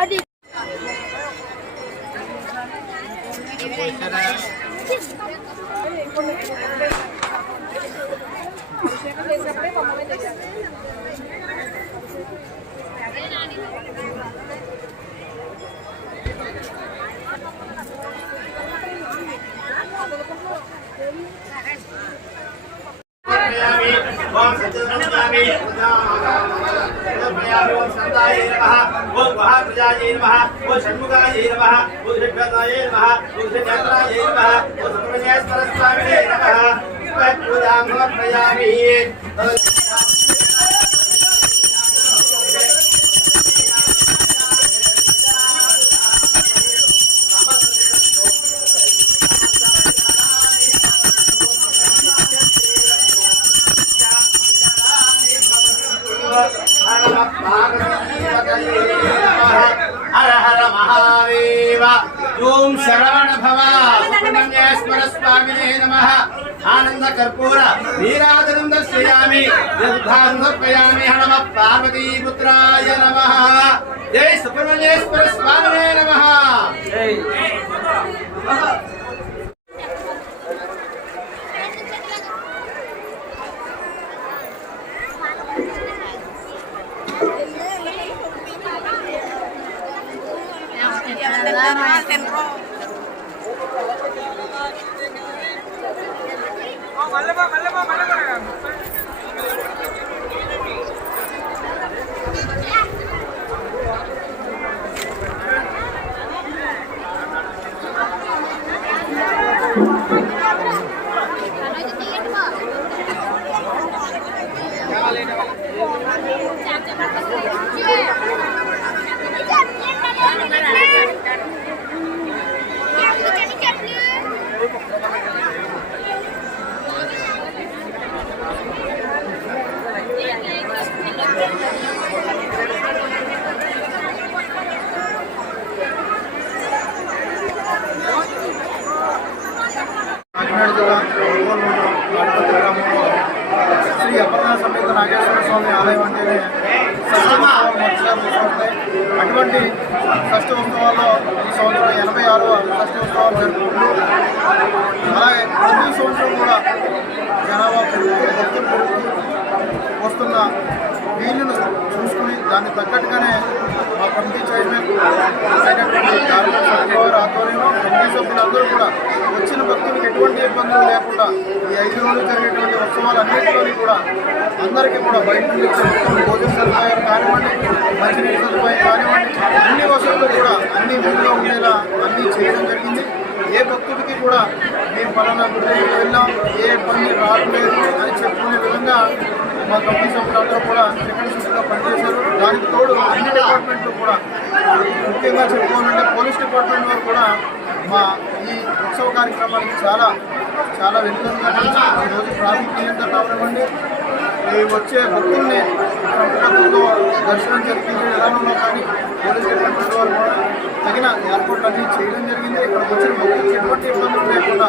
అది ओम सत्यनारायणाय ओम संताय नमः ओम महाप्रजाय नमः ओम षण्मुखाय नमः ओम षट्पदाय नमः ओम षट्नेत्राय नमः ओम सुब्रह्मण्येश्वर स्वामिने नमः पूजां समर्पयामि। हर हर महादेव ओम शरवण भव सुब्रह्मण्येश्वर स्वामिने नमः। आनंद कर्पूर नीराजनं दर्शयामि यद्धां समर्पयामि। नमः पार्वती पुत्राय नमः। जय सुब्रह्मण्येश्वर स्वामिने नमः। శ్రీ అపర్ణ సమేత నాగేశ్వర స్వామి ఆలయం అంటేనే అటువంటి షష్ఠి ఉత్సవాల్లో ఈ సంవత్సరం 86వ షష్ఠి ఉత్సవాలు జరుపుకుంటూ అలాగే ప్రతి సంవత్సరం కూడా జనాభా పెరుగుతూ భక్తులు పెరుగుతూ వస్తున్న వీళ్ళను చూసుకుని దాన్ని తగ్గట్టుగానే మా కమిటీ చైర్మన్ అయినటువంటి ఆధ్వర్యంలో కమిటీ సభ్యులందరూ కూడా వచ్చిన భక్తులకు ఎటువంటి ఇబ్బందులు లేకుండా ఈ 5 రోజులు జరిగేటువంటి ఉత్సవాలు అన్నింటిలోని కూడా అందరికీ కూడా బయట నుంచి భోజన సదుపాయాలు కానివ్వండి, మంచినీటి సదుపాయం కానివ్వండి, అన్ని వసతులు కూడా అన్ని వీళ్ళలో ఉండేలా అన్నీ చేయడం జరిగింది. ఏ భక్తుడికి కూడా మేము పలానా గుడికి వెళ్ళాం, ఏ ఇబ్బంది రావట్లేదు అని చెప్పుకునే విధంగా మా కమిటీ సభ్యులందరూ కూడా చిత్తశుద్ధిగా పనిచేశారు. దానికి తోడు అన్ని డిపార్ట్మెంట్లు కూడా ముఖ్యంగా చెప్పుకోవాలంటే పోలీస్ డిపార్ట్మెంట్ వారు కూడా మా ఈ ఉత్సవ కార్యక్రమానికి చాలా చాలా వెనుకగా ఈరోజు ట్రాఫిక్ నియంత్రణ అవనివ్వండి, ఈ వచ్చే భక్తుల్ని ప్రభుత్వంలో దర్శనం జరిపించే విధానంలో కానీ పోలీస్ డిపార్ట్మెంట్ వారు కూడా తగిన ఏర్పాట్లు అన్నీ చేయడం జరిగింది. ఇక్కడికి వచ్చిన భక్తులకు ఎటువంటి ఇబ్బందులు లేకుండా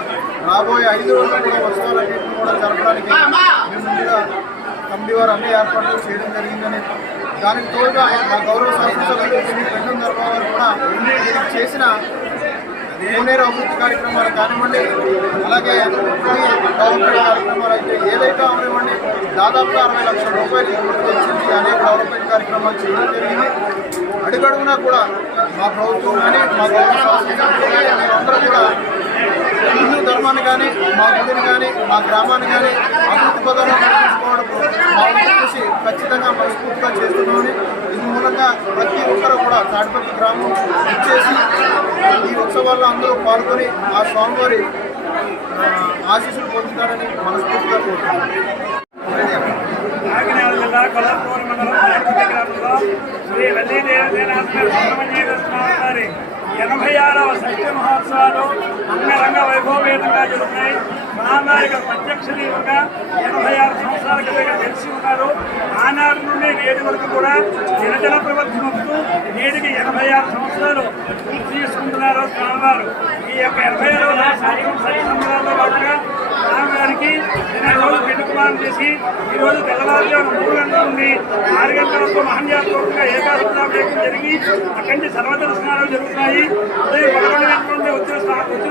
రాబోయే 5 రోజులు కూడా ఉత్సవాలన్నింటినీ కూడా జరపడానికి మేము ముందుగా కమిటీ వారు అన్ని ఏర్పాట్లు చేయడం జరిగిందని దానికి తోడుగా మా గౌరవ శాసనసభ్యులు శ్రీ పెండం దర్బాబు గారు కూడా దీనికి చేసిన కోనేరు అభివృద్ధి కార్యక్రమాలు కానివ్వండి, అలాగే డెవలప్మెంట్ కార్యక్రమాలు అయితే ఏదైతే అవనివ్వండి, దాదాపుగా 60 లక్షల రూపాయలు తెచ్చింది అనేక డెవలప్మెంట్ కార్యక్రమాలు చేయడం జరిగింది. అడుగడుగునా కూడా మా ప్రభుత్వం కానీ మా గౌరవ శాసనసభ్యులు కానీ మేమందరూ కూడా హిందూ ధర్మాన్ని కానీ మా గుడిని కానీ మా గ్రామాన్ని కానీ అభివృద్ధి పదంలో నడిపించుకోవడం మా కృషి ఖచ్చితంగా మనస్ఫూర్తిగా చేస్తున్నామని ఈ మూలంగా ప్రతి ఒక్కరూ కూడా తాడిపత్రి గ్రామం ఇచ్చేసి ఈ ఉత్సవాల్లో అందరూ పాల్గొని ఆ స్వామివారి ఆశీస్సులు పొందుతారని మనస్ఫూర్తిగా కోరుతున్నాను. కాకినాడ జిల్లా కొల్లాపూర్ మండలం తాడిపత్రి గ్రామంలో శ్రీ సుబ్రహ్మణ్యేశ్వర స్వామి వారి 86వ షష్ఠి మహోత్సవాలు అంగరంగ వైభవపేతంగా జరుగుతున్నాయి. స్వామివారికి ప్రత్యక్ష దీపంగా 86 సంవత్సరాల క్రితం తెలిసి ఉన్నారు. ఆనాటి నుండి నేటి వరకు కూడా దినదిన ప్రవర్తనవుతూ నేటికి 86 సంవత్సరాలు పూర్తి చేసుకుంటున్నారు స్వామివారు. ఈ యొక్క 86వ సంవత్సరాల్లో పాటుగా స్వామివారికి 2 రోజులు పెట్టుకుమానం చేసి ఈరోజు తెల్లవారుజామున 3 గంటల నుండి 6 గంటల వరకు మహన్యాత్మకంగా ఏకాదశినాభిషేకం జరిగి అక్కడి నుంచి సర్వదర్శనాలు స్నానాలు జరుగుతున్నాయి. ఉదయం 11 గంటల నుండి వచ్చిన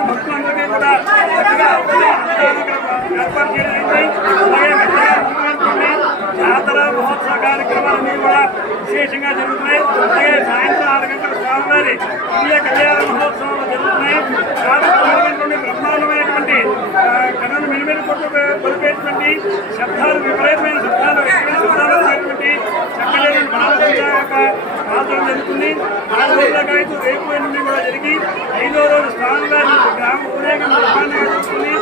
భక్తులందరికీ కూడా చక్కగా ఏర్పాటు చేయడం. అలాగే జాతర మహోత్సవ కార్యక్రమాలన్నీ కూడా విశేషంగా జరుగుతున్నాయి. అలాగే సాయంత్రం 6 గంటల స్వామివారి దివ్య కళ్యాణ మహోత్సవాలు జరుగుతున్నాయి. రాత్రి 9 గంటల నుండి బ్రహ్మాండమైనటువంటి కన్నులు మిలిమిలి కొలిపేటువంటి శబ్దాలు, విపరీతమైన శబ్దాలు వచ్చేటువంటి చక్కటి ప్రార్థన జరుగుతుంది. 4 రోజుల అయితే రేపు ఎనిమిది కూడా జరిగి 5వ రోజు స్వామివారి గ్రామ ఊరేగం బ్రహ్మాండంగా జరుగుతుంది.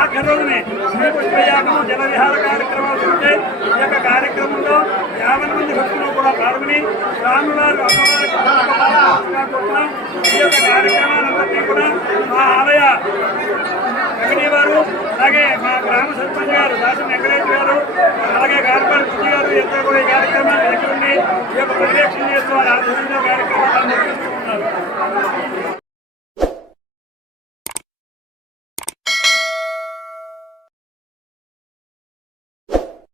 ఆఖరి రోజునే శ్రీ పుష్పయాగము జలవిహార కార్యక్రమాలు జరుగుతాయి. ఈ యొక్క కార్యక్రమంలో 50 మంది భక్తులు కూడా పాల్గొని స్వామివారు అమ్మవారికి ఈ యొక్క కార్యక్రమాలందరినీ కూడా మా ఆలయ కమిటీ వారు, అలాగే మా గ్రామ సర్పంచ్ గారు దాసం వెంకటేశ్వర గారు, అలాగే గార్పాటి కృషి గారు ఎంతో కూడా ఈ కార్యక్రమాన్ని దగ్గరుండి ఈ యొక్క